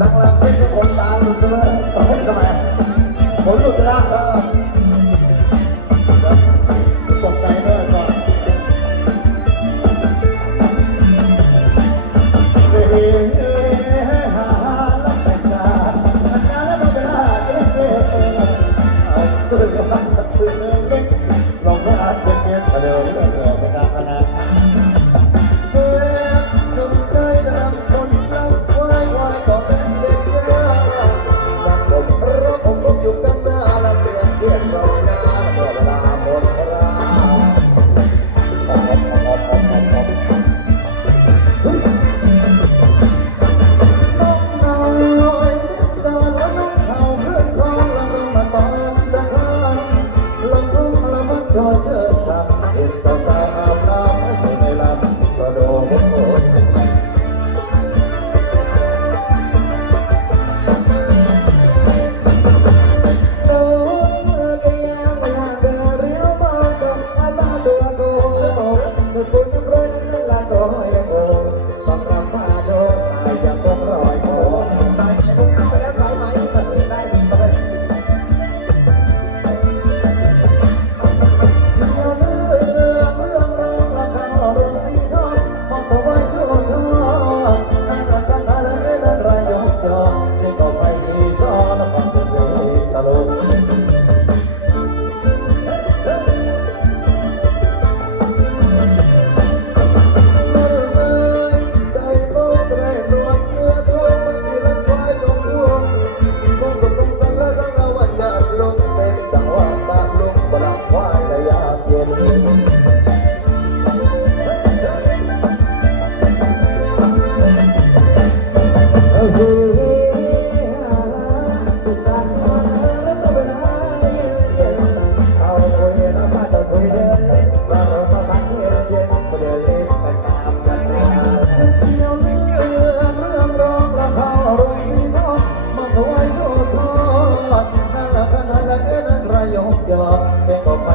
ดังลังไม่ใช่คนตาหลุดเลย ยกยอเสียงอไป